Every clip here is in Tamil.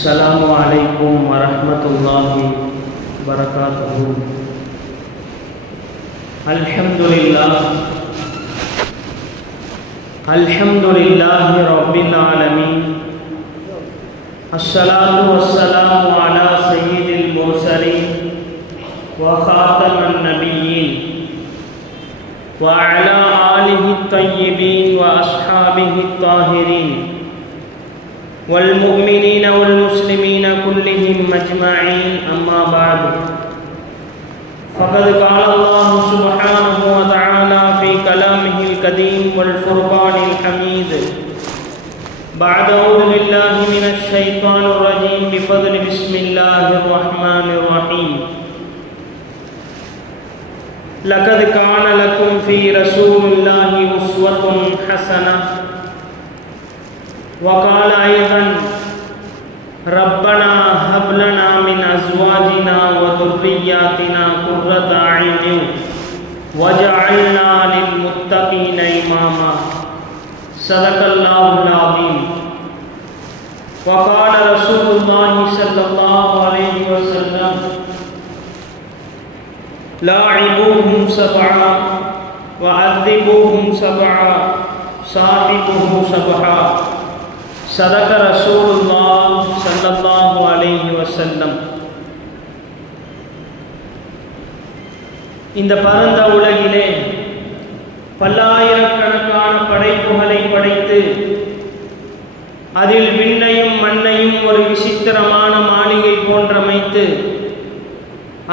السلام عليكم ورحمة الله وبركاته. الحمد لله رب العالمين. الصلاة والسلام على سيد المرسلين وخاتم النبيين وعلى آله الطيبين وأصحابه الطاهرين والمؤمنين والمسلمين كلهم أجمعين. أما بعد، فقد قال الله سبحانه وتعالى في كلامه القديم والفرقان الحميد بعد أعوذ بالله من الشيطان الرجيم بفضل بسم الله الرحمن الرحيم. لقد كان لكم في رسول الله أسوة حسنة. وقال أيضا ربنا هب لنا من أزواجنا وذرياتنا قرة أعين وجعلنا للمتقين إماما. صدق الله العظيم. وقال رسول الله صلى الله عليه وسلم لاعبوهم سبعا وعذبوهم سبعا صاحبه سبعا. صدق رسول الله صلى الله عليه وسلم. இந்த பரந்த உலகிலே பல்லாயிரக்கணக்கான படைப்புகளை படைத்து அதில் விண்ணையும் மண்ணையும் ஒரு விசித்திரமான மாளிகை போன்றமைத்து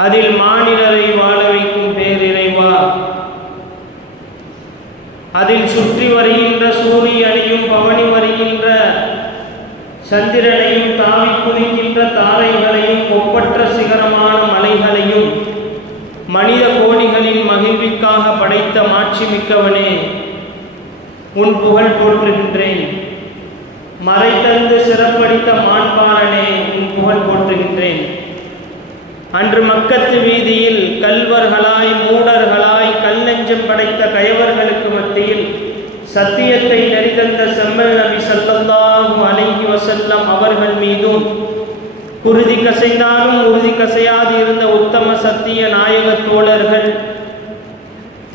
அதில் மானிடரை வாழ வைக்கும் பேரிறைவா, அதில் சுற்றி வருகின்ற சூரியனையும் பவனி வருகின்ற சந்திரனையும் தாவி குதிக்கின்ற தாரைகளையும் ஒப்பற்ற சிகரமான மலைகளையும் மனித கோடிகளின் மகிழ்விற்காக படைத்த மாட்சிமிக்கவனே, உன் புகழ் போற்றுகின்றேன். மறைத்தந்து சிறப்படித்த மாண்பாளனே, உன் புகழ் போற்றுகின்றேன். அன்று மக்கத்து வீதியில் கல்வர்களாய் மூடர்களாய் கல்லெஞ்சம் படைத்த கயவர்களுக்கு மத்தியில் சத்தியத்தை நெறிதந்த செம்மல் நபி ஸல்லல்லாஹு அலைஹி வஸல்லம் அவர்கள் மீதும் குருதி கசைந்தாலும் உறுதி கசையாது இருந்த உத்தம சத்திய நாயக தோழர்கள்,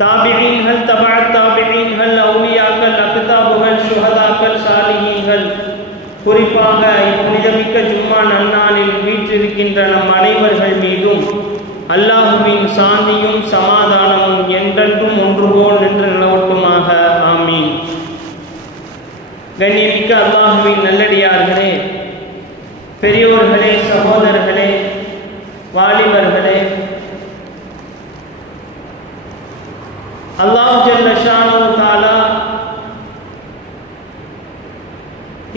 தாபிஈன்கள், தபா தாபிஈன்கள், அவுலியாக்கள், அக்தாபுகள், சுஹதாக்கள், சாலிஹீன்கள், குறிப்பாக புனிதமிக்க ஜும்மா நன்னாளில் வீற்றிருக்கின்ற நம் அனைவர்கள் மீதும் அல்லாஹுவின் சாந்தியும் சமாதானமும் என்றென்றும் ஒன்றுபோல் நின்று நிலவட்டுமாக. ஆமீன். கண்ணியமிக்க அல்லாஹுவின் நல்லடியார்களே, பெரியோர்களே, சகோதரர்களே, வாலிபர்களே, அல்லாஹ் ஜல்ல ஷானஹு தஆலா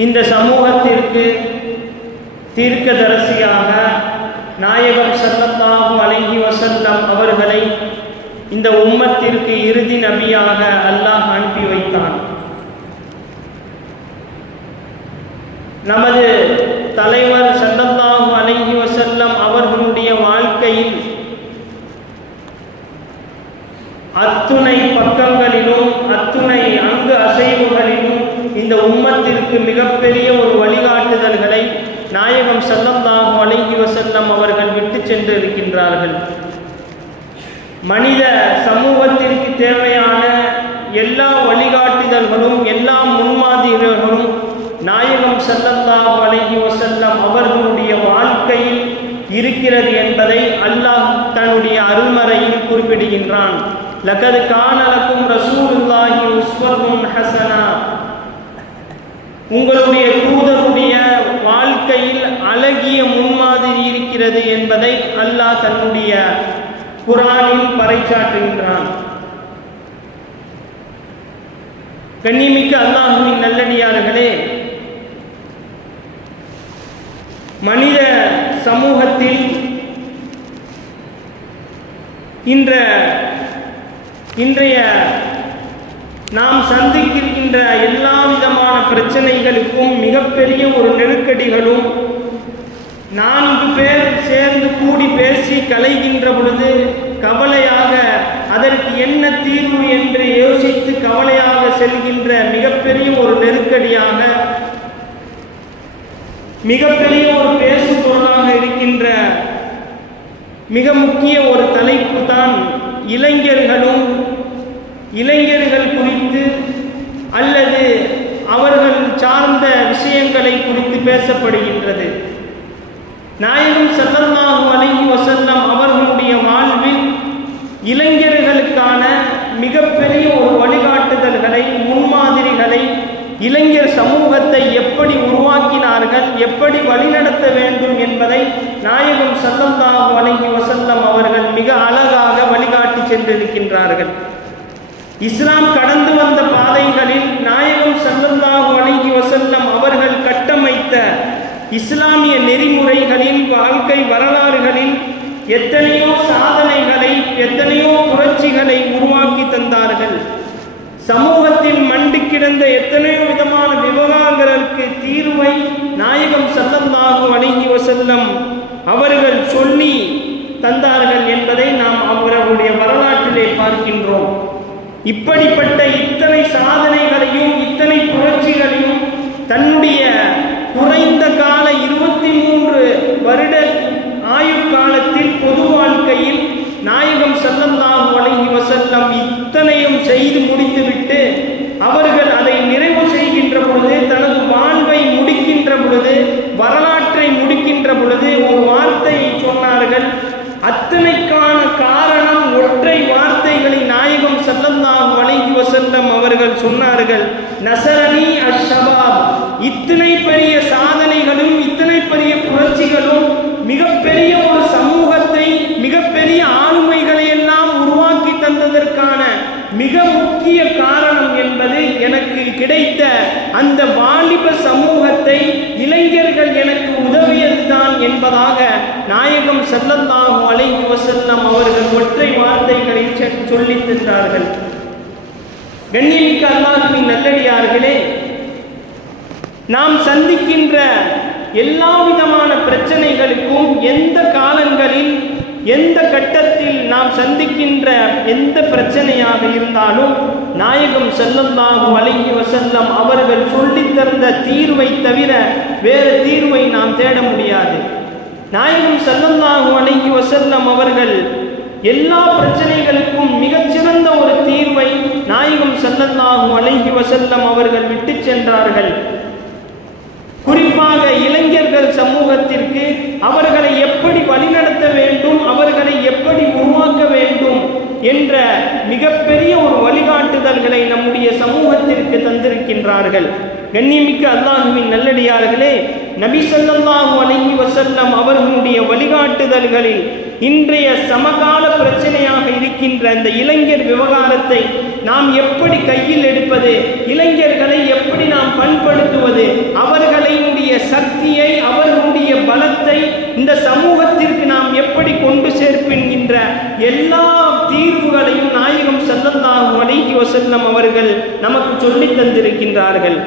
இந்த சமூகத்திற்கு தீர்க்கதரிசியாக நாயகம் ஸல்லல்லாஹு அலைஹி வஸல்லம் அவர்களை இந்த உம்மத்திற்கு இறுதி நபியாக அல்லாஹ் அனுப்பி வைத்தான். நமது தலைவர் ஸல்லல்லாஹு அலைஹி வஸல்லம் அவர்களுடைய வாழ்க்கையில் அத்துணை பக்கங்களிலும் அத்துணை அங்கு அசைவுகளிலும் இந்த உம்மத்திற்கு மிகப்பெரிய ஒரு வழிகாட்டுதல்களை நாயகம் ஸல்லல்லாஹு அலைஹி வஸல்லம் அவர்கள் விட்டு சென்று இருக்கின்றார்கள். மனித சமூகத்திற்கு தேவையான எல்லா வழிகாட்டுதல்களும் எல்லா முன்மாதிரிகளும் நாயகம் ஸல்லல்லாஹு அலைஹி வஸல்லம் அவர்களுடைய வாழ்க்கையில் இருக்கிறது என்பதை அல்லாஹ் தன்னுடைய அருள்மறையில் குறிப்பிடுகின்றான். லகத் கான லக்கும் ரசூலுல்லாஹி உஸ்வத்துன் ஹஸனா. உங்களுடைய தூதருடைய வாழ்க்கையில் அழகிய முன்மாதிரி இருக்கிறது என்பதை அல்லாஹ் தன்னுடைய குர்ஆனில் பறைசாற்றுகின்றான். கண்ணியமிக்க அல்லாஹுவின் நல்லடியார்களே, மனித சமூகத்தில் இன்றைய நாம் சந்திக்கின்ற எல்லா விதமான பிரச்சனைகளுக்கும் மிகப்பெரிய ஒரு நெருக்கடிகளும் 4 பேர் சேர்ந்து கூடி பேசி கலைகின்ற பொழுது கவலையாக அதற்கு என்ன தீர்வு என்று யோசித்து கவலையாக செல்கின்ற மிகப்பெரிய ஒரு நெருக்கடியாக மிகப்பெரிய ஒரு பேசு பொருளாக இருக்கின்ற மிக முக்கிய ஒரு தலைப்பு தான் இளைஞர்கள் குறித்து அல்லது அவர்கள் சார்ந்த விஷயங்களை குறித்து பேசப்படுகின்றது. நாயகம் ஸல்லல்லாஹு அலைஹி வஸல்லம் அவர்களுடைய வாழ்வில் இளைஞர்களுக்கான மிகப்பெரிய ஒரு வழிகாட்டுதல்களை, முன்மாதிரிகளை, இளைஞர் சமூகத்தை எப்படி உருவாக்கினார்கள், எப்படி வழிநடத்த வேண்டும் என்பதை நாயகம் ஸல்லல்லாஹு அலைஹி வஸல்லம் அவர்கள் மிக அழகாக வழிகாட்டி சென்றிருக்கின்றார்கள். இஸ்லாம் கடந்து வந்த பாதைகளில் நாயகம் ஸல்லல்லாஹு அலைஹி வஸல்லம் அவர்கள் கட்டமைத்த இஸ்லாமிய நெறிமுறைகளில், வாழ்க்கை வரலாறுகளில் எத்தனையோ சாதனைகளை, எத்தனையோ புரட்சிகளை உருவாக்கி தந்தார்கள். சமூகத்தில் மண்டி கிடந்த எத்தனையோ விதமான விவகாரங்களுக்கு தீர்வை நாயகம் ஸல்லல்லாஹு அலைஹி வஸல்லம் அவர்கள் சொல்லி தந்தார்கள் என்பதை நாம் அவர்களுடைய வரலாற்றிலே பார்க்கின்றோம். இப்படிப்பட்ட இத்தனை சாதனைகளையும், இத்தனை புரட்சிகளையும் தன்னுடைய குறைந்த கால 23 வருட ஆயுட்காலத்தில் பொது வாழ்க்கையில் நாயகம் ஸல்லல்லாஹு அலைஹி வஸல்லம் இத்தனையும் செய்து முடித்துவிட்டு அவர்கள் அதை நிறைவு செய்கின்ற பொழுது, தனது வாழ்வை முடிக்கின்ற பொழுது, வரலாற்றை முடிக்கின்ற பொழுது ஒரு வார்த்தையை சொன்னார்கள். அத்தனைக்கான காரணம் ஒற்றை வார்த்தைகளை நாயகம் ஸல்லல்லாஹு அலைஹி வஸல்லம் அவர்கள் சொன்னார்கள். நஸரனி அஷ்ஷபாப். இத்தனை பெரிய சாதனைகளும், இத்தனை பெரிய புரட்சிகளும், மிகப்பெரிய ஒரு சமூகத்தை, மிகப்பெரிய ஆளுமைகளை எல்லாம் உருவாக்கி தந்ததற்கான மிக முக்கிய காரணம் என்பது எனக்கு கிடைத்த அந்த வாலிப சமூகத்தை இளைஞர்கள் எனக்கு உதவியதுதான் என்பதாக நாயகம் ஸல்லல்லாஹு அலைஹி வஸல்லம் அவர்கள் ஒற்றை வார்த்தைகளை சொல்லித் தந்தார்கள். கண்ணியமிக்க அல்லாஹ்வின் நல்லடியார்களே, நாம் சந்திக்கின்ற எல்லா விதமான பிரச்சனைகளுக்கும் எந்த காலங்களில், எந்த கட்டத்தில் நாம் சந்திக்கின்ற எந்த பிரச்சனையாக இருந்தாலும் நாயகம் ஸல்லல்லாஹு அலைஹி வஸல்லம் அவர்கள் சொல்லித் தந்த தீர்வை தவிர வேறு தீர்வை நாம் தேட முடியாது. நாயகம் ஸல்லல்லாஹு அலைஹி வஸல்லம் அவர்கள் எல்லா பிரச்சனைகளுக்கும் மிகச்சிறந்த ஒரு தீர்வை நாயகம் ஸல்லல்லாஹு அலைஹி வஸல்லம் அவர்கள் விட்டு சென்றார்கள். குறிப்பாக இளைஞர்கள் சமூகத்திற்கு அவர்களை எப்படி வழிநடத்த வேண்டும், அவர்களை எப்படி உருவாக்க வேண்டும் என்ற மிகப்பெரிய ஒரு வழிகாட்டுதல்களை நம்முடைய சமூகத்திற்கு தந்திருக்கின்றார்கள். கண்ணியமிக்க அல்லாஹ்வின் நல்லடியார்களே, நபி ஸல்லல்லாஹு அலைஹி வஸல்லம் அவர்களுடைய வழிகாட்டுதல்களில் இன்றைய சமகால பிரச்சனையாக இருக்கின்ற இந்த இளைஞர் விவகாரத்தை நாம் எப்படி கையில் எடுப்பது, இளைஞர்களை எப்படி நாம் பண்படுத்துவது, அவர்களுடைய சக்தியை, அவர்களுடைய பலத்தை இந்த சமூகத்திற்கு நாம் எப்படி கொண்டு சேர்க்கின்ற எல்லா தீர்வுகளையும் நாயகம் ஸல்லல்லாஹு அலைஹி வஸல்லம் அவர்கள் நமக்கு சொல்லித் தந்திருக்கின்றார்கள்.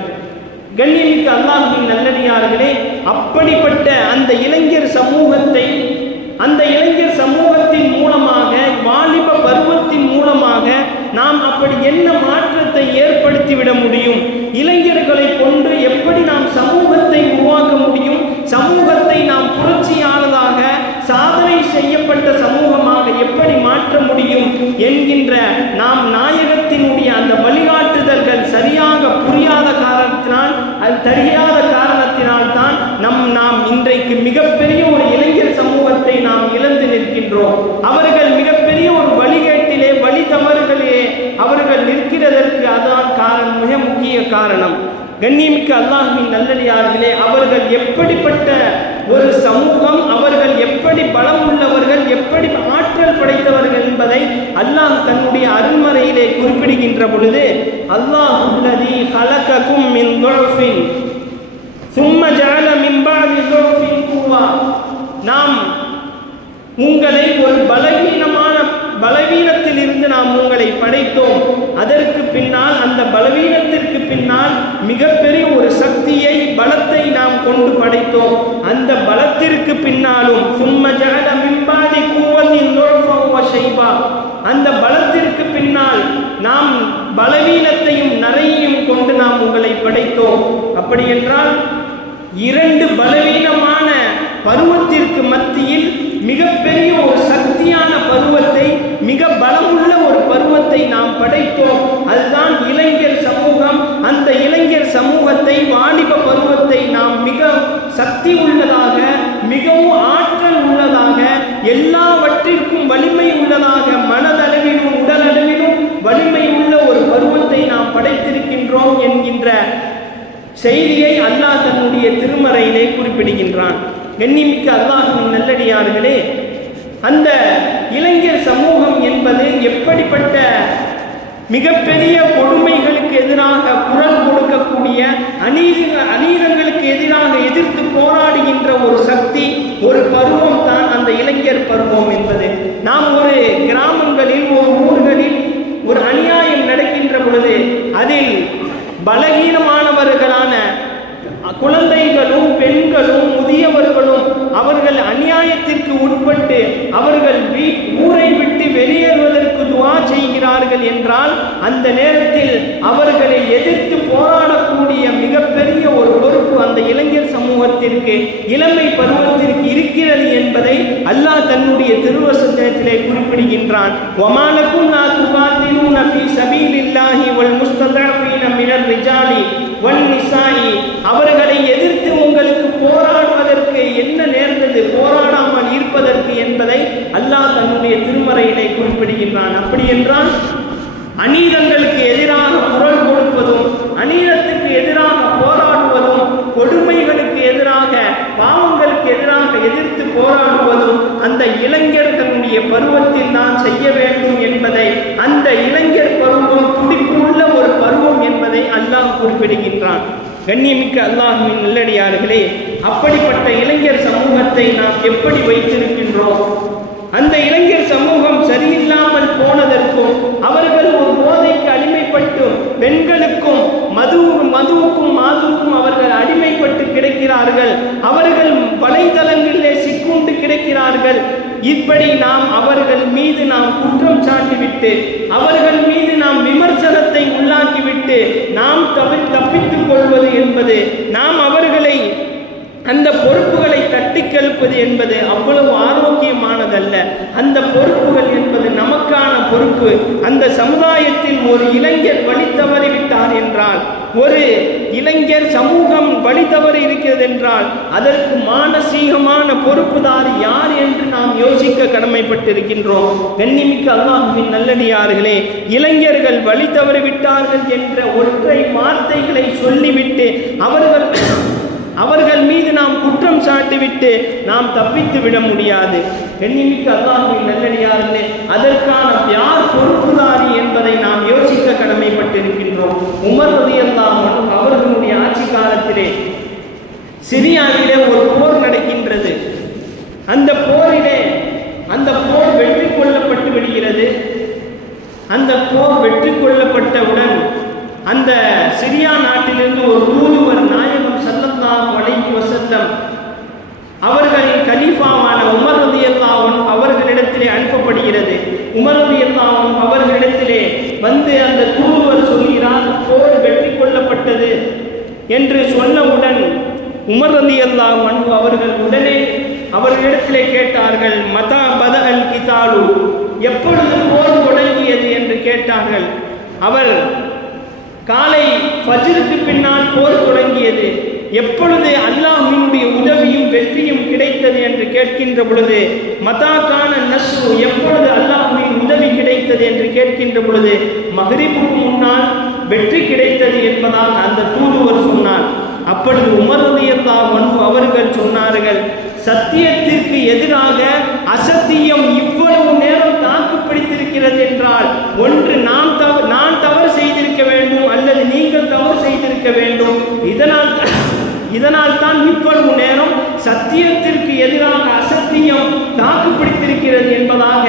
கண்ணியமிக்க அல்லாஹ்வின் நல்லடியார்களே, அப்படிப்பட்ட அந்த இளைஞர் சமூகத்தை, அந்த இளைஞர் சமூகத்தின் மூலமாக, வாலிப பருவத்தின் மூலமாக நாம் அப்படி என்ன மாற்றத்தை ஏற்படுத்திவிட முடியும், இளைஞர்களை கொண்டு எப்படி நாம் சமூகத்தை உருவாக்க முடியும், சமூகத்தை நாம் புரட்சியானதாக, சாதனை செய்யப்பட்ட சமூகமாக எப்படி மாற்ற முடியும் என்கின்ற நாம் நாயகத்தினுடைய அந்த வழிகாட்டுதல்கள் சரியாக புரியாத காரணத்தினால், அது தெரியாத காரணத்தினால் தான் நாம் இன்றைக்கு மிகப்பெரிய ஒரு இளைஞர் சமூகத்தை நாம் இழந்து நிற்கின்றோம். அவர்கள் மிகப்பெரிய ஒரு வழிகேட்டிலே, வழி தவறுகளிலே அவர்கள் நிற்கிறதற்கு அதான் காரணம், மிக முக்கிய காரணம். கண்ணியமிக்க அல்லாஹ்வின் நல்லடியார்களே, அவர்கள் எப்படிப்பட்ட ஒரு சமூகம், அவர்கள் எப்படி பலம் உள்ளவர்கள், எப்படி ஆற்றல் படைத்தவர்கள் என்பதை அல்லாஹ் தன்னுடைய அருள்மறையிலே குறிப்பிடுகின்ற பொழுது, அல்லாஹுல்லதீ ஹலககும் மின் துஃபின் சும்ம ஜஅல மின் பஅதி துஃபின் குவா. நாம் உங்களை ஒரு பலவீனத்தில் இருந்து நாம் உங்களை படைத்தோம். அதற்கு பின்னால், அந்த பலவீனத்திற்கு பின்னால் மிகப்பெரிய ஒரு சக்தியை, பலத்தை நாம் கொண்டு படைத்தோம். அந்த பலத்திற்கு பின்னாலும் சும்ம ஜஅல மின் பஅதி குவத்தின் துஃபன் வ ஷைபா, அந்த பலத்திற்கு பின்னால் நாம் பலவீனத்தையும் நரையையும் கொண்டு நாம் உங்களை படைத்தோம். அப்படி என்றால் இரண்டு பலவீன பருவத்தை நாம் படைத்தோம். அதுதான் இளைஞர் சமூகம். அந்த இளைஞர் சமூகத்தை, வாலிப பருவத்தை நாம் மிக சக்தி உள்ளதாக, மிகவும் ஆற்றல் உள்ளதாக, எல்லாவற்றிற்கும் வலிமை உள்ளதாக, மனதளவிலும் உடல் அளவிலும் வலிமை உள்ள ஒரு பருவத்தை நாம் படைத்திருக்கின்றோம் என்கின்ற செய்தியை அல்லாஹ் தன்னுடைய திருமறையிலே குறிப்பிடுகின்றான். கண்ணிமிக்க அல்லாஹ்வின் நல்லடியார்களே, அந்த இளைஞர் சமூகம் என்பது எப்படிப்பட்ட மிகப்பெரிய கொடுமைகளுக்கு எதிராக குரல் கொடுக்கக்கூடிய, அநீதங்களுக்கு எதிராக எதிர்த்து போராடுகின்ற ஒரு சக்தி, ஒரு பருவம் தான் அந்த இளைஞர் பருவம் என்பது. நாம் ஒரு கிராமங்களில், ஒரு ஊர்களில் ஒரு அநியாயம் நடக்கின்ற பொழுது அதில் பலகீனமானவர்களான குழந்தைகளும் பெண்களும் முதியவர்களும் அவர்கள் அநியாயத்திற்கு உட்பட்டு அவர்கள் ஊரை விட்டு வெளியேறுவதற்கு துஆ செய்கிறார்கள் என்றால், அந்த நேரத்தில் அவர்களை எதிர்த்து போராடக்கூடிய மிகப்பெரிய ஒரு பொறுப்பு அந்த இளைஞர் சமூகத்திற்கு, இளமை பருவத்திற்கு இருக்கிறது என்பதை அல்லாஹ் தன்னுடைய திருவசனத்திலே குறிப்பிடுகின்றான். வமாலக்கும் லா துகாத்திலூன ஃபீ ஸபீலில்லாஹி வல் முஸ்ததஅஃபீன மினர் ரிஜாலி வன் நிசாஇ, அவர்களை எதிர்த்து உங்களுக்கு போராடுவதற்கு என்ன நேர்ந்தது, போராடாமல் இருப்பதற்கு என்பதை அல்லாஹ் தன்னுடைய திருமறையிலே குறிப்பிடுகின்றான். அப்படி என்றால் அநீதங்களுக்கு எதிராக குரல் கொடுப்பதும், அநீதத்துக்கு எதிராக போராடுவதும், கொடுமைகளுக்கு எதிராக, பாவங்களுக்கு எதிராக எதிர்த்து போராடுவதும் அந்த இளைஞர்களுடைய பருவத்தில் தான் செய்ய வேண்டும் என்பதை, அந்த இளைஞர் பருவம் துடிப்புள்ள ஒரு பருவம் என்பதை அல்லாஹ் குறிப்பிடுகின்றான். கண்ணியமிக்க அல்லாஹ்வின் நல்லடியார்களே, அப்படிப்பட்ட இளைஞர் சமூகத்தை நாம் எப்படி வைத்திருக்கின்றோம்? அந்த இளைஞர் சமூகம் சரியில்லாமல் போனதற்கும், அவர்கள் ஒரு போதைக்கு அடிமைப்பட்டு, பெண்களுக்கும் மதுவுக்கும் மாதுவுக்கும் அவர்கள் அடிமைப்பட்டு கிடக்கிறார்கள், அவர்கள் வலைதளங்களிலே சிக்குண்டு கிடக்கிறார்கள். இப்படி நாம் அவர்கள் மீது நாம் குற்றம் சாட்டிவிட்டு, அவர்கள் மீது நாம் விமர்சனத்தை உள்ளாக்கிவிட்டு நாம் தப்பித்துக் கொள்வது என்பது, நாம் அவர்களை அந்த பொறுப்புகளை தட்டி கழிப்பது என்பது அவ்வளவு ஆரோக்கியமானதல்ல. அந்த பொறுப்புகள் என்பது நமக்கான பொறுப்பு. அந்த சமுதாயத்தில் ஒரு இளைஞர் வழி தவறிவிட்டார் என்றால், ஒரு இளைஞர் சமூகம் வழி தவறி இருக்கிறது என்றால், அதற்கு மானசீகமான பொறுப்புதாரி யார் என்று நாம் யோசிக்க கடமைப்பட்டிருக்கின்றோம். கண்ணிமிக்க அல்லாஹ்வின் நல்லடியார்களே, இளைஞர்கள் வழி தவறிவிட்டார்கள் என்ற ஒற்றை வார்த்தைகளை சொல்லிவிட்டு அவர்கள் மீது நாம் குற்றம் சாட்டிவிட்டு நாம் தப்பித்து விட முடியாது. கண்ணிமிக்க அல்லாஹ்வின் நல்லடியார்களே, அதற்கான யார் பொறுப்புதாரி என்பதை நாம் யோசிக்க கடமைப்பட்டிருக்கின்றோம். உமர் ரலியல்லாஹு அன்ஹு அவர்களுடைய ஆட்சி காலத்திலே சிரியாவிலே ஒரு போர் நடக்கின்றது. அந்த போர் வெற்றி கொள்ளப்பட்டு விடுகிறது. அந்த போர் வெற்றி கொள்ளப்பட்டவுடன் அந்த சிரியா நாட்டிலிருந்து ஒரு தூதுவர் நாயகம் ஸல்லல்லாஹு அலைஹி வஸல்லம் அவர்களின் கலீஃபாவான உமர் ரலியல்லாஹு அன்ஹு அவர்களிடத்திலே அனுப்பப்படுகிறது. உமர் ரலியல்லாஹு அன்ஹு அவர்களிடத்திலே வந்து அந்த தூதுவர் சொல்கிறார், போர் வெற்றி கொள்ளப்பட்டது என்று சொன்னவுடன் உமர் ரலியல்லாஹு அன்ஹு அவர்கள் உடனே அவர்களிடத்திலே கேட்டார்கள், மதா பதஅல் கிதாலு, எப்பொழுது போர் தொடங்கியது என்று கேட்டார்கள். அவர் காலை ஃபஜ்ருக்கு பின்னால் போர் தொடங்கியது. எப்பொழுது அல்லாஹ்வினுடைய உதவியும் வெற்றியும் கிடைத்தது என்று கேட்கின்ற பொழுது, மதாக்கான நஸ்ரு, எப்பொழுது அல்லாஹ்வின் உதவி கிடைத்தது என்று கேட்கின்ற பொழுது, மக்ரிபுக்கு முன்னால் வெற்றி கிடைத்தது என்பதால் அந்த தூதுவர் சொன்னார். அப்பொழுது உமர் ரலியல்லாஹு அன்ஹு அவர்கள் சொன்னார்கள், சத்தியத்திற்கு எதிராக அசத்தியம் இவ்வளவு நேரம் தாக்கு பிடித்திருக்கிறது என்றால், ஒன்று நான் தவறு செய்திருக்க வேண்டும், அல்லது நீங்கள் தவறு செய்திருக்க வேண்டும். இதனால் தான் இவ்வளவு நேரம் சத்தியத்திற்கு எதிராக அசத்தியம் தாக்கு பிடித்திருக்கிறது என்பதாக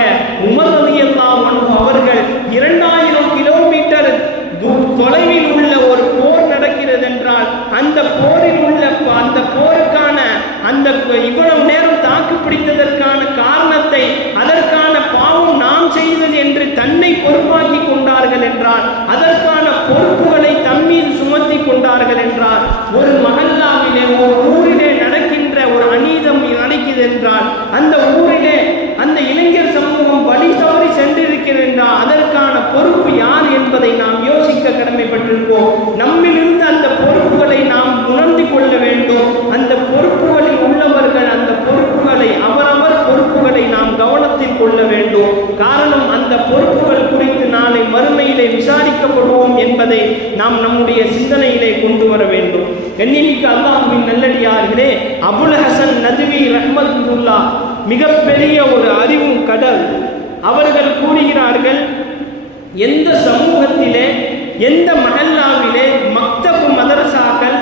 உமர் ரலியல்லாஹு அன்ஹு அவர்கள் 2000 கிலோமீட்டர் தொலைவில் உள்ள ஒரு போர் நடக்கிறது என்றால், அந்த போரில் உள்ள அந்த போருக்கான அந்த இவ்வளவு நேரம் தாக்கு பிடித்ததற்கான காரணத்தை, அதற்கான பாவம் நாம் செய்வது என்று தன்னை பொறுப்பாக்கி கொண்டார்கள் என்றால், அதற்கான பொறுப்புகளை தம்மீது சுமத்தி கொண்டார்கள் என்றால், ஒரு மஹல்லாவிலே ஒரு ஊரிலே நடக்கின்ற ஒரு அநீதம் நடக்கிறது என்றால், அந்த ஊரிலே அந்த இளைஞர் சமூகம் வழி தவறி சென்றிருக்கிறது என்றால், அதற்கான பொறுப்பு என்பதை நாம் யோசிக்க கடமைப்பட்டிருப்போம். நம்மிலிருந்து அந்த பொறுப்புகளை நாம் உணர்ந்து கொள்ள வேண்டும். அந்த பொறுப்புகளில் உள்ளவர்கள் அந்த பொறுப்புகளை அவரவர் பொறுப்புகளை நாம் கவனத்தில் கொள்ள வேண்டும். காரணம், அந்த பொறுப்புகள் குறித்து நாளை மறுமையிலே விசாரிக்கப்படுவோம் என்பதை நாம் நம்முடைய சிந்தனையிலே கொண்டு வர வேண்டும். கண்ணியமிக்க அல்லாஹ்வின் நல்லடியார்களே, அபுல் ஹசன் நதுவி ரஹ்மத்துல்லாஹ் மிகப்பெரிய ஒரு அறிவும் கடல். அவர்கள் கூறுகிறார்கள், எந்த சமூகத்திலே எந்த மஹல்லாவிலே மக்தபு மதரசாக்கள்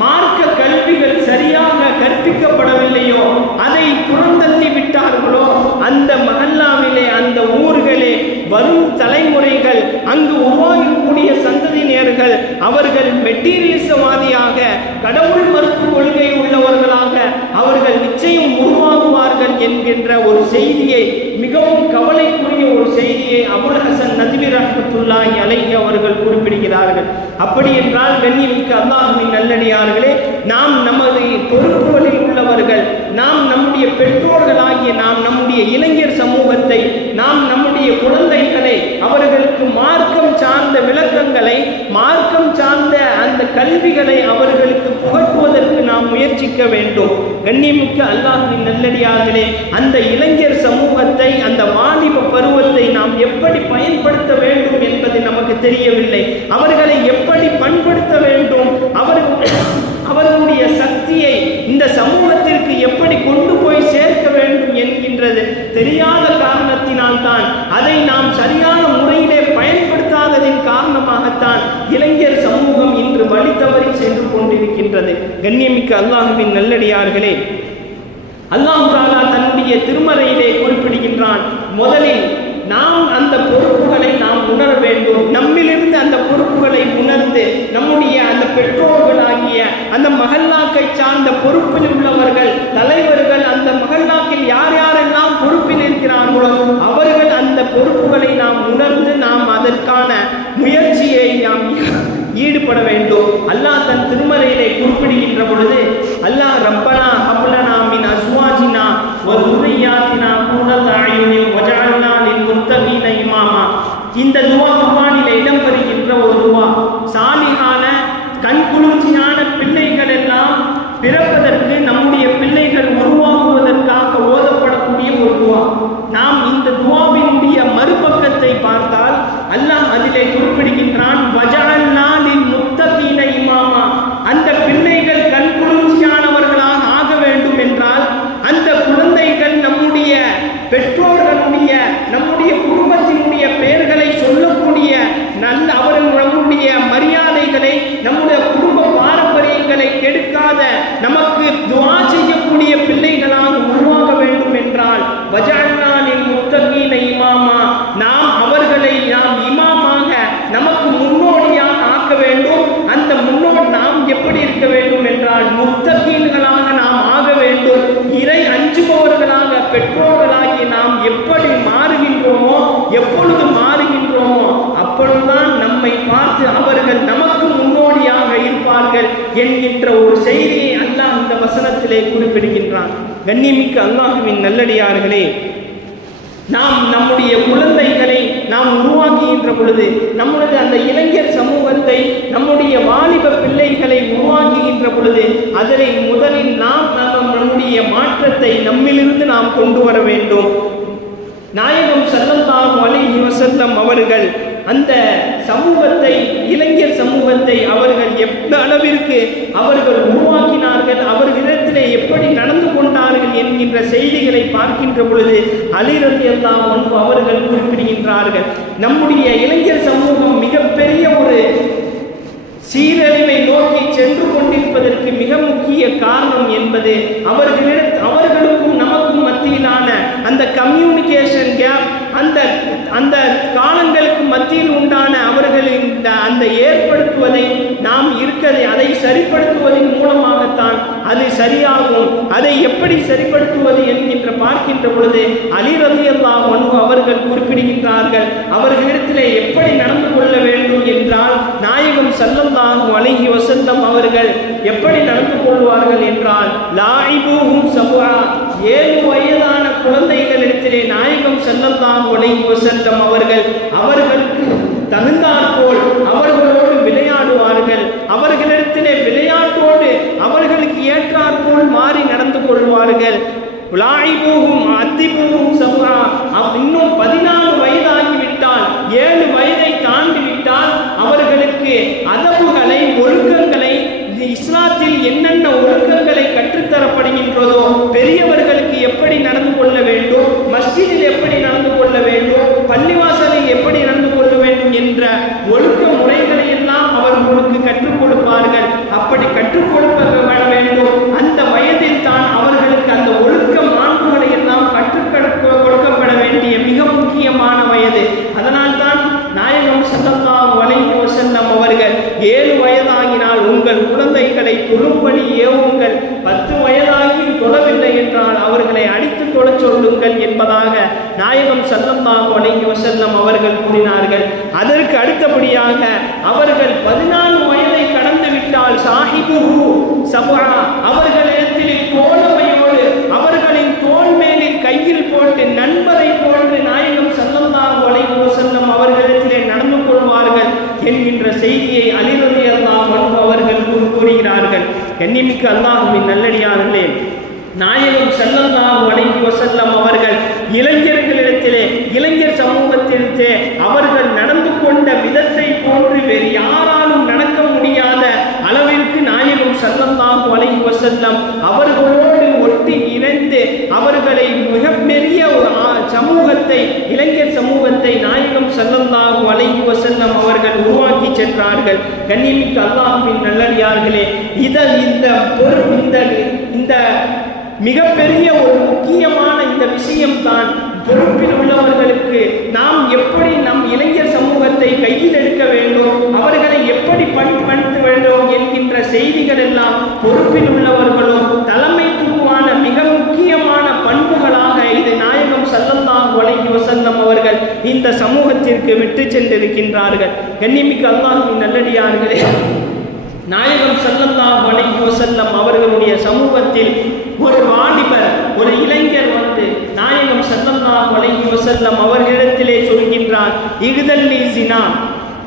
மார்க்க கல்விகள் சரியாக கற்பிக்கப்படவில்லையோ, அதை புறந்தள்ளி விட்டார்களோ, அந்த மஹல்லாவிலே அந்த ஊர்களே வரும் தலைமுறைகள் அங்கு உருவாகக்கூடிய சந்ததியினர்கள் அவர்கள் மெட்டீரியலிசவாதியாக கடவுள் மறுப்பு கொள்கை உள்ளவர்களாக அவர்கள் நிச்சயம் உருவாகுவார்கள் என்கின்ற ஒரு செய்தியை, மிகவும் கவலைக்குரிய ஒரு செய்தியை அபுல் ஹசன் நதுவி ரஹ்மத்துல்லாஹி அலைஹி அவர்கள் குறிப்பிடுகிறார்கள். அப்படி என்றால் கண்ணியமிக்க அல்லாஹ்வின் நல்லடியார்களே, நாம் நமது பொறுப்புகளில் உள்ளவர்கள், நாம் நம்முடைய பெற்றோர்களாகிய நாம் நம்முடைய இளைஞர் சமூகத்தை, நாம் நம்முடைய குழந்தைகளை அவர்களுக்கு மார்க்கம் சார்ந்த விளக்கங்களை, மார்க்கம் சார்ந்த அந்த கல்விகளை அவர்களுக்கு புகட்டுவதற்கு நாம் முயற்சிக்க வேண்டும். கண்ணியமிக்க அல்லாஹ்வின் நல்லடியார்களே, அந்த இளைஞர் சமூகத்தை, அந்த வாலிப பருவத்தை நாம் எப்படி பயன்படுத்த வேண்டும் என்பது நமக்கு தெரியவில்லை. அவர்களை எப்படி பண்படுத்த வேண்டும், அவர்களுடைய சக்தியை இந்த சமூகத்திற்கு எப்படி கொண்டு போய் சேர்க்க வேண்டும் என்கின்றது தெரியாத காரணத்தினால் தான், அதை நாம் சரியான முறையிலே பயன்படுத்தாததின் காரணமாகத்தான் இளைஞர் சமூகம் இன்று வழி தவறி சென்று கொண்டிருக்கின்றது. கண்ணியமிக்க அல்லாஹ்வின் நல்லடியார்களே, அல்லாஹ் தஆலா தன்னுடைய திருமறையிலே குறிப்பிடுகின்றான், முதலில் நாம் அந்த பொறுப்புகளை நாம் உணர வேண்டும். நம்மிலிருந்து அந்த பொறுப்புகளை உணர்ந்து நம்முடைய அந்த பெற்றோர்களாகிய அந்த மஹல்லாக்கை சார்ந்த பொறுப்பில் உள்ளவர்கள், தலைவர்கள், அந்த மஹல்லாக்கில் யார் யாரெல்லாம் பொறுப்பில் இருக்கிறார்களோ அவர்கள் அந்த பொறுப்புகளை நாம் உணர்ந்து நாம் அதற்கான முயற்சியை நாம் ஈடுபட வேண்டும். அல்லாஹ் தன் திருமறையிலே குறிப்பிடுகின்ற பொழுது, அல்லாஹ் ரப்பனா ஹப்லனா மின் அஸ்வாஜினா வ ذُرِّيَّاتِنَا قُرَّةَ أَعْيُنٍ وَاجْعَلْنَا لِلْمُتَّقِينَ إِمَامًا. இந்த துவா குர்ஆனில் இடம்பெறுகின்ற ஒரு துவா. சாலிஹான கண்குளிர்ச்சியான பிள்ளைகள் எல்லாம் பிறப்பதற்கு, நம்முடைய பிள்ளைகள் உருவாகுவதற்காக ஓதப்படக்கூடிய ஒரு துவா. நாம் இந்த துவாவினுடைய மறுபக்கத்தை பார்த்தால் அல்லாஹ் அதிலே குறிப்பிடுகின்றான், வஜஅல்னா லில்முத்தகீன இமாமா. அந்த பிள்ளைகள் கண்குளிர்ச்சியானவர்களாக ஆக வேண்டும் என்றால் அந்த குழந்தைகள் நம்முடைய பெற்றோர்களுடைய, நம்முடைய குடும்பத்தினுடைய பெயர்களை சொல்லக்கூடிய அவர்கள் நம்முடைய மரியாதைகளை, நம்முடைய குடும்ப பாரம்பரியங்களை கெடுக்காத, நமக்கு துஆ செய்யக்கூடிய பிள்ளைகளாக உருவாக வேண்டும் என்றால் வஜஅல்னா லில்முத்தகீன இமாமா, நாம் அவர்களை நாம் இமாமாக, நமக்கு முன்னோடியாக ஆக்க வேண்டும். அந்த முன்னோடி நாம் எப்படி இருக்க வேண்டும் என்றால் முத்தகீன்களாக நாம் ஆக வேண்டும். இறை அஞ்சுபவர்களாக பெற்றோர்களாகி நாம் எப்படி மாறுகின்றோமோ, எப்பொழுது மாறுகின்றோமோ அப்பொழுதுதான் நம்மை பார்த்து அவர்கள் நமக்கு முன்னோடியாக இருப்பார்கள் என்கின்ற ஒரு செய்தியை அல்லாஹ் இந்த வசனத்திலே குறிப்பிடுகின்றான். கண்ணியமிக்க அல்லாஹ்வின் நல்லடியார்களே, நாம் நம்முடைய குழந்தைகளை நாம் உருவாக்குகின்ற பொழுது, நம்முடைய அந்த இளைஞர் சமூகத்தை, நம்முடைய வாலிப பிள்ளைகளை உருவாக்குகின்ற பொழுது அதனை முதலில் நாம் நம்முடைய மாற்றத்தை நம்மிலிருந்து நாம் கொண்டு வர வேண்டும். நாயகம் ஸல்லல்லாஹு அலைஹி வஸல்லம் அவர்கள் அந்த சமூகத்தை, இளைஞர் சமூகத்தை அவர்கள் எந்த அளவிற்கு அவர்கள் உருவாக்கினார்கள், அவர்களிடத்திலே எப்படி நடந்து கொண்டார்கள் என்கின்ற செய்திகளை பார்க்கின்ற பொழுது அலி ரலியல்லாஹு அன்ஹு அவர்கள் குறிப்பிடுகின்றார்கள், நம்முடைய இளைஞர் சமூகம் மிகப்பெரிய ஒரு சீரழிவை நோக்கி சென்று கொண்டிருப்பதற்கு மிக முக்கிய காரணம் என்பது அவர்களுக்கும் நமக்கும் மத்தியிலான அந்த கம்யூனிகேஷன் கேப், அந்த காலங்களுக்கு மத்தியில் உண்டான அவர்களின் அந்த ஏற்படுத்துவதை நாம் இருக்கிறதை அதை சரிப்படுத்துவதன் மூலமாகத்தான் அது சரியாகும். அதை எப்படி சரிப்படுத்துவது என்கின்ற பார்க்கின்ற பொழுது அலி ரலியல்லாஹு அன்ஹு அவர்கள் குறிப்பிடுகின்றார்கள், அவர்களிடத்திலே எப்படி நடந்து கொள்ள வேண்டும் என்றால் நாயகம் ஸல்லல்லாஹு அலைஹி வஸல்லம் அவர்கள் எப்படி நடந்து கொள்வார்கள் என்றால், லாயிபூஹும் சபுஆ, 7 வயதான குழந்தைகளிடத்திலே நாயகம் ஸல்லல்லாஹு அலைஹி வஸல்லம் அவர்களுக்கு தகுந்தாற்போல் சொல்வார்கள், இன்னும் 14 வயதாகிவிட்டால், 7 வயதை தாண்டிவிட்டால் அவர்களுக்கு அதபுகளை, ஒழுக்கங்களை, இஸ்லாத்தில் என்னென்ன ஒழுக்கங்களை கற்றுத்தரப்படுகின்றதோ, பெரியவர்களுக்கு எப்படி நடந்து கொள்ள வேண்டும், மஸ்ஜிதில் எப்படி நடந்து கொள்ள வேண்டும், பள்ளிவாசலில் எப்படி நடந்து கொள்ள வேண்டும் என்ற ஒழுக்க முறைகளை எல்லாம் அவர்களுக்கு கற்றுக் கொடுப்பார்கள். அப்படி கற்றுக் கொடுக்க வேண்டும். அந்த வயதில் தான் அவர்களுக்கு அந்த ஒழுக்க மாண்புகளை எல்லாம் கற்றுக் கொடுக்கப்பட வேண்டிய மிக முக்கியமான வயது. அதனால் தான் நாயகம் ஸல்லல்லாஹு அலைஹி வஸல்லம் அவர்கள் 7 வயதாகினால் உங்கள் குழந்தைகளை தொழும்படி ஏவுங்கள், 10 வயதாகியும் தொழவில்லை என்றால் அவர்களை அடித்து தொழச் சொல்லுங்கள் என்பதாக நாயகம் ஸல்லல்லாஹு அலைஹி வஸல்லம் அவர்கள் கூறினார்கள். அதற்கு அடுத்தபடியாக அவர்கள் 14 வயதை கடந்து விட்டால் சாஹிபுஹு சபா, அவர்களிடத்தில் தோழமையோடு அவர்களின் தோள் மேலில் கையில் போட்டு நண்பரை போன்று நாயகம் ஸல்லல்லாஹு அலைஹி வஸல்லம் அவர்களிடத்திலே நடந்து கொள்வார்கள் என்கின்ற செய்தியை அலி ரலியல்லாஹு அன்ஹு அவர்கள் கூறுகிறார்கள். கண்ணியமிக்க அல்லாஹ்வின் நல்லடியார்களே, நாயகம் ஸல்லல்லாஹு அலைஹி வஸல்லம் அவர்கள் இளைஞர்களிடத்திலே, இளைஞர் சமூகத்திலே அவர்கள் நடந்து கொண்ட விதத்தை போன்று வேறு யாராலும் நடக்க முடியாத அளவிற்கு நாயகம் ஸல்லல்லாஹு அலைஹி வஸல்லம் அவர்களோடு ஒட்டி இணைந்து அவர்களை மிகப்பெரிய ஒரு சமூகத்தை, இளைஞர் சமூகத்தை நாயகம் ஸல்லல்லாஹு அலைஹி வஸல்லம் அவர்கள் உருவாக்கி சென்றார்கள். கண்ணியமிக்க அல்லாஹ்வின் நல்லடியார்களே, இந்த மிகப்பெரிய ஒரு முக்கியமான இந்த விஷயம்தான் பொறுப்பில் உள்ளவர்களுக்கு நாம் எப்படி நம் இளைஞர் சமூகத்தை கையில் எடுக்க வேண்டும், அவர்களை எப்படி பணிப்படுத்த வேண்டும் என்கின்ற செய்திகள் எல்லாம் பொறுப்பில் உள்ளவர்களும் தலைமைத்துவமான மிக முக்கியமான பண்புகளாக இது நாயகம் ஸல்லல்லாஹு அலைஹி வஸல்லம் அவர்கள் இந்த சமூகத்திற்கு விட்டு சென்றிருக்கின்றார்கள். கண்ணியமிக்க அல்லாஹ்வின் நல்லடியார்களே, நாயகம் ஸல்லல்லாஹு அலைஹி வஸல்லம் அவர்களுடைய சமூகத்தில் ஒரு வாலிபர், ஒரு இளைஞர் வந்து நாயகம் ஸல்லல்லாஹு அலைஹி வஸல்லம் அவர்களிடத்திலே சொல்கின்றார், இஹ்தல்லி ஸினா,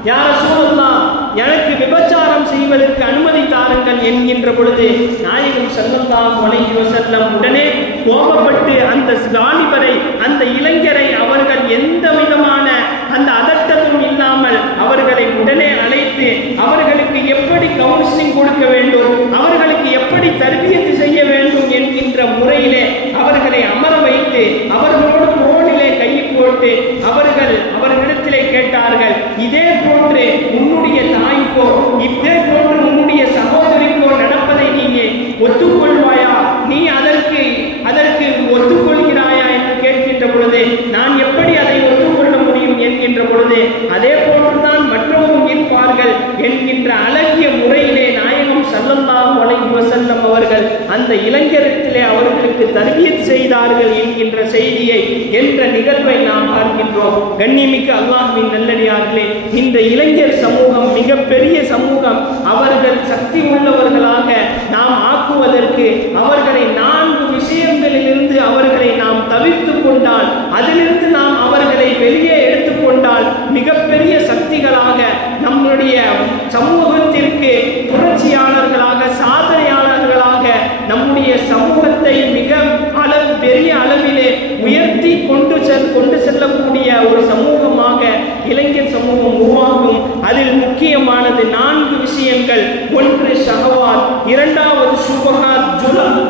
யா ரசூலல்லாஹ், எனக்கு விபச்சாரம் செய்வதற்கு அனுமதி தாருங்கள் என்கின்ற பொழுது நாயகம் ஸல்லல்லாஹு அலைஹி வஸல்லம் உடனே கோபப்பட்டு அந்த வாலிபரை, அந்த இளைஞரை அவர்கள் எந்த விதமான அந்த அதட்டமும் இல்லாமல் அவர்களை உடனே அழைத்து அவர்களுக்கு எப்படி கவுன்சிலிங் கொடுக்க வேண்டும், அவர்களுக்கு எப்படி தர்பியத்து செய்ய வேண்டும் என்கின்ற முறையிலே அவர்களை அமர வைத்து அவர்களோடு தோளிலே கை போட்டு அவர்களிடத்திலே கேட்டார்கள், இதே போன்று உன்னுடைய தாய்க்கோ, இதே போன்று உன்னுடைய சகோதரிக்கோ நடப்பதை நீங்கள் ஒத்துக்கொள்வாயா, நீ அதற்கு ஒத்துக்கொள்கிறாயா என்று கேட்கின்ற பொழுது நான் எப்படி அதை ஒத்துக்கொள்ள முடியும் என்கின்ற பொழுது அதே போன்றுதான் மற்றவரும் இருப்பார்கள் என்கின்ற அழகிய முறையிலே நாயகம் ஸல்லல்லாஹு அலைஹி வஸல்லம் அவர்கள் அந்த இளைஞரிடத்திலே அவர்களுக்கு தர்பியத் செய்தார்கள் என்கின்ற செய்தியை என்ற நிகழ்வை நாம் பார்க்கின்றோம். கண்ணியமிக்க அல்லாஹ்வின் நல்லடியார்களே, இந்த இளைஞர் சமூகம் மிகப்பெரிய சமூகம். அவர்கள் சக்தி உள்ளவர்களாக நாம் ஆக்குவதற்கு அவர்களை 4 விஷயங்களிலிருந்து அவர்களை நாம் தவிர்த்து கொண்டால், அதிலிருந்து நாம் அவர்களை வெளியே எடுத்துக்கொண்டால் மிகப்பெரிய சக்திகளாக நம்முடைய சமூகத்திற்கு புரட்சியாளர்களாக, சாதனையாளர்களாக நம்முடைய சமூகத்தை மிக பெரிய அளவிலே உயர்த்தி கொண்டு செல்லக்கூடிய ஒரு சமூகமாக இளைஞர் சமூகம் உருவாகும். அதில் முக்கியமானது 4 விஷயங்கள். 1 ஷஹவாத், 2வது சுபஹாத்,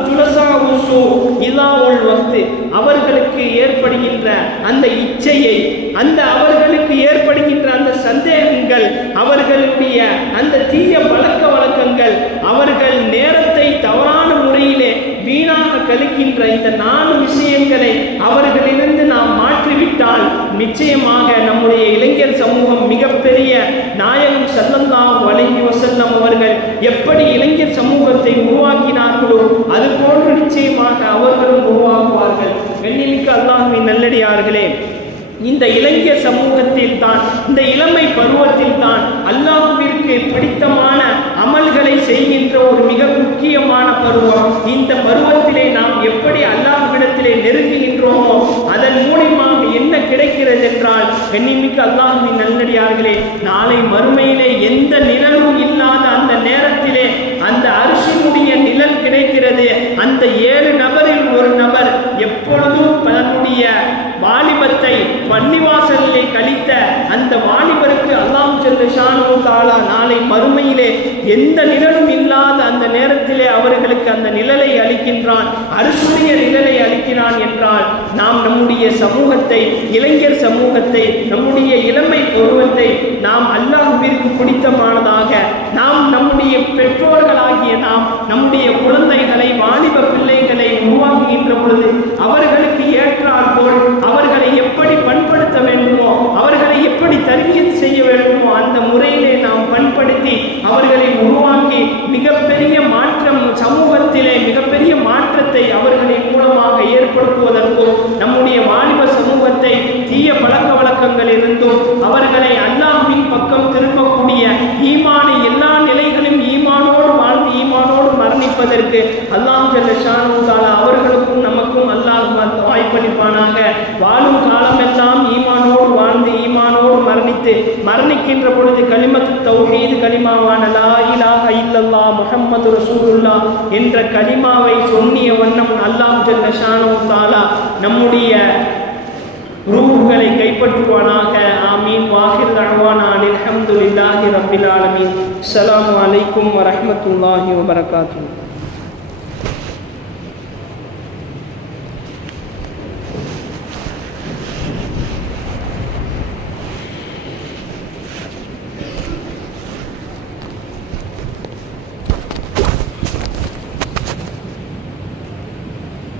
ஜுலசாவுசு இலாவுல் வக்த், அவர்களுக்கு ஏற்படுகின்ற அந்த இச்சையை, அந்த அவர்களுக்கு ஏற்படுகின்ற அந்த சந்தேகங்கள், அவர்களுடைய அந்த தீய பழக்க வழக்கங்கள், அவர்கள் நேரத்தை தவறான முறையிலே வீணாக கழிக்கின்ற இந்த 4 விஷயங்களை அவர்களிலிருந்து நாம் மாற்றிவிட்டால் நிச்சயமாக நம்முடைய இளைஞர் சமூகம் மிகப்பெரிய நாயகம் ஸல்லல்லாஹு அலைஹி வஸல்லம் அவர்கள் எப்படி இளைஞர் சமூகத்தை உருவாக்கினார்களோ அதுபோன்று நிச்சயமாக அவர்களும் உருவாக்குவார்கள். கண்ணியமிக்க அல்லாஹ்வின் நல்லடியார்களே, இந்த இளைஞர் சமூகத்தில் தான், இந்த இளமை பருவத்தில் தான் அல்லாஹ்விற்கு பிடித்தமான அமல்களை செய்கின்ற ஒரு மிக முக்கியமான பருவம். இந்த பருவத்திலே நாம் எப்படி அல்லாஹ்விடத்திலே நெருங்குகின்றோமோ அதன் மூலமாக என்ன கிடைக்கிறது என்றால், கண்ணியமிக்க அல்லாஹ்வின் நல்லடியார்களே, நாளை மறுமையிலே எந்த நிழலும் இல்லாத அந்த நேரத்திலே அந்த அர்ஷினுடைய நிழல் கிடைக்கிறது. அந்த 7 நபரில் நாளை மறுமையிலே எந்த நிழலும் இல்லாத அந்த நேரத்திலே அவர்களுக்கு அந்த நிழலை அளிக்கின்றான், அரிசுடைய நிழலை அளிக்கிறான் என்றால் நாம் நம்முடைய சமூகத்தை, இளைஞர் சமூகத்தை, நம்முடைய இளமை பருவத்தை நாம் அல்லாஹ்விற்கு பிடித்தமானதாக, நாம் நம்முடைய பெற்றோர்களாகிய நாம் நம்முடைய குழந்தைகளை, வாலிப பிள்ளைகளை உருவாக்குகின்ற பொழுது அவர்களுக்கு ஏற்றாற்போல் அவர்களை எப்படி பண்படுத்த வேண்டுமோ, அவர்களை எப்படி தர்பியத் செய்ய வேண்டுமோ அந்த முறையிலே நாம் பண்படுத்தி அவர்களை உருவாக்கி மிகப்பெரிய மாற்றம் சமூகத்திலே மிகப்பெரிய மாற்றத்தை அவர்களின் மூலமாக ஏற்படுத்துவதற்கும், நம்முடைய வாலிப சமூகத்தை தீய பழக்க வழக்கங்களிலிருந்தும் அவர்களை அல்லாஹ்வின் பக்கம் திருப்பக்கூடிய ஈமானை எல்லா நிலைகளும் ஈமானோடு வாழ்ந்து ஈமானோடு மரணிப்பதற்கு அல்லாஹ் ஜல்ல ஷானஹு வ தஆலா அவர்களுக்கும் நமக்கும் அல்லாஹ் வாய்ப்பளிப்பானாக. வாழும் காலமெல்லாம் ஈமானோடு வாழ்ந்து ஈமானோடு மரணிக்கின்ற பொழுது கலிமத்து தௌஹீத் கலிமாவான லா இலாஹ இல்லல்லாஹ் முஹம்மது ரசூலுல்லாஹ் என்ற கலிமாவை சொன்னிய வண்ணம் அல்லாஹ் ஜல்ல ஷானஹு வ தஆலா நம்முடைய ரூஹுகளை கைப்பற்றுவானாக. ஆமீன். வாஹிர் தஅவானா அல்ஹம்துலில்லாஹி ரப்பில் ஆலமீன். அஸ்ஸலாமு அலைக்கும் வரஹ்மத்துல்லாஹி வபரகாத்துஹு.